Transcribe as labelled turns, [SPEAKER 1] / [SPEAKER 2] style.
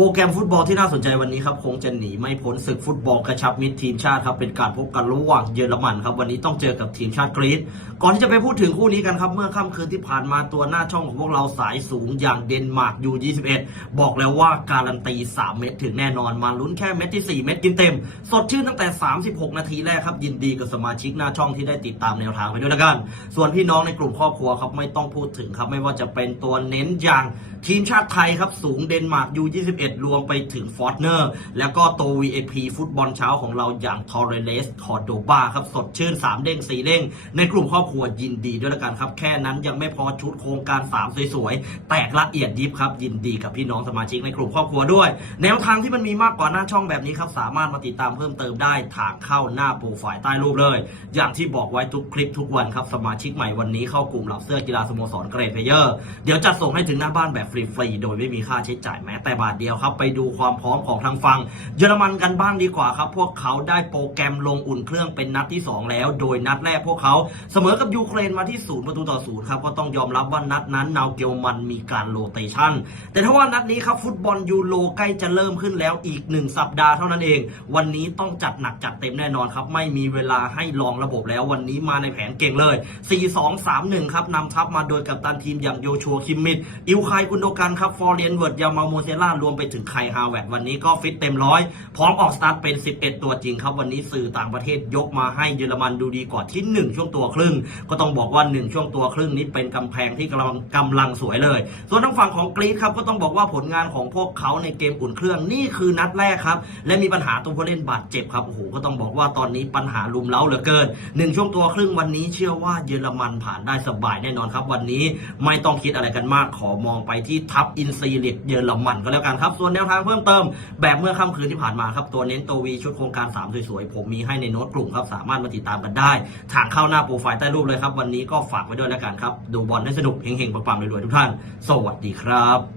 [SPEAKER 1] รแกรมฟุตบอลที่น่าสนใจวันนี้ครับคงจะหนีไม่พ้นศึกฟุตบอลกระชับมิตรทีมชาติครับเป็นการพบกันระหว่างเยอรมันครับวันนี้ต้องเจอกับทีมชาติกรีซก่อนที่จะไปพูดถึงคู่นี้กันครับเมื่อค่ำคืนที่ผ่านมาตัวหน้าช่องของพวกเราสายสูงอย่างเดนมาร์กยู21บอกแล้วว่าการันตี 3 เม็ดถึงแน่นอนมาลุ้นแค่เม็ดที่ 4 เม็ดกินเต็ม สดชื่นตั้งแต่ 36 นาทีแรกครับยินดีกับสมาชิกหน้าช่องที่ได้ติดตามแนวทางไปด้วยละกัน ส่วนพี่น้องในกลุ่มครอบครัวครับไม่ต้องพูดถึงครับไม่ว่าจะเป็นตัวเน้นอย่าง ทีมชาติไทยครับสูงเดนมาร์กยู21รวมไปถึงฟอร์เนอร์ แล้วก็ตัว VIP ฟุตบอลเช้าของเราอย่างทอร์เรเลสคอร์โดบาครับ สดชื่น 3 เด้ง 4 เด้ง ในกลุ่มครอบครัวยินดีด้วยละกันครับ แค่นั้นยังไม่พอชุดโครงการ 3 สวยๆ แตกละเอียดยิบครับ ยินดีกับพี่น้องสมาชิกในกลุ่มครอบครัวด้วย แนวทางที่มันมีมากกว่าหน้าช่องแบบนี้ครับสามารถมาติดตามเพิ่มเติมได้ทางเข้าหน้าโปรไฟล์ใต้รูปเลย อย่างที่บอกไว้ทุกคลิปทุกวันครับสมาชิกใหม่วันนี้เข้ากลุ่มรับเสื้อกีฬาสโมสรเกรดเพเยอร์เดี๋ยวจัดส่งให้ถึงหน้าบ้านแบบฟรีๆ โดยไม่มีค่าใช้จ่ายแม้แต่บาทเดียวครับ ไปดูความพร้อมของทางฝั่งเยอรมันกันบ้างดีกว่าครับ พวกเขาได้โปรแกรมลงอุ่นเครื่องเป็นนัดที่ 2 แล้ว โดยนัดแรกพวกเขา เสมอกับยูเครนมาที่ศูนย์ประตูต่อศูนย์ครับก็ต้องยอมรับว่านัดนั้นนาวเกลมันมีการโรเตชันแต่ถ้าว่านัดนี้ครับฟุตบอลยูโรใกล้จะเริ่มขึ้นแล้วอีก 1 สัปดาห์เท่านั้นเอง วันนี้ต้องจัดหนักจัดเต็มแน่นอนครับไม่มีเวลาให้ลองระบบแล้ววันนี้มาในแผนเก่งเลย 4-2-3-1 ครับนำทัพมาโดยกัปตันทีมอย่างโยชัวคิมมิดอิวคายกุนโดกันครับฟอร์เรียนเวิร์ดยามาโมเซล่ารวมไปถึงไคฮาแวดวันนี้ก็ฟิตเต็มร้อยพร้อมออกสตาร์ทเป็น 11 ตัวจริงครับ วันนี้สื่อต่างประเทศยกมาให้เยอรมันดูดีกว่าที่ 1 ช่วงตัวครึ่ง ก็ต้องบอกว่า 1 ช่วงตัวครึ่งนี้เป็นกำแพงที่กำลังกำลังสวยเลย ส่วนทางฝั่งของกรีซครับก็ต้องบอกว่าผลงานของพวกเขาในเกมอุ่นเครื่องนี่คือนัดแรกครับและมีปัญหาตัวผู้เล่นบาดเจ็บครับโอ้โหก็ต้องบอกว่าตอนนี้ปัญหาลุมเล้าเหลือเกินหนึ่งช่วงตัวครึ่งวันนี้เชื่อว่าเยอรมันผ่านได้สบายแน่นอนครับ วันนี้ไม่ต้องคิดอะไรกันมากขอมองไปที่ทับอินซีเลียเยอรมันก็แล้วกันครับ ส่วนแนวทางเพิ่มเติม แบบเมื่อค่ำคืนที่ผ่านมาครับ ตัวเน้นตัววีชุดโครงการ 3 สวยๆ ผมมีให้ในโน้ตกลุ่มครับ สามารถมาติดตามกันได้ ทางเข้าหน้าโปรไฟล์ใต้รูปเลยครับ วันนี้ก็ฝากไว้ด้วยแล้วกันครับ ดูบอลให้สนุกเฮงๆปังๆรวยๆทุกท่าน สวัสดีครับ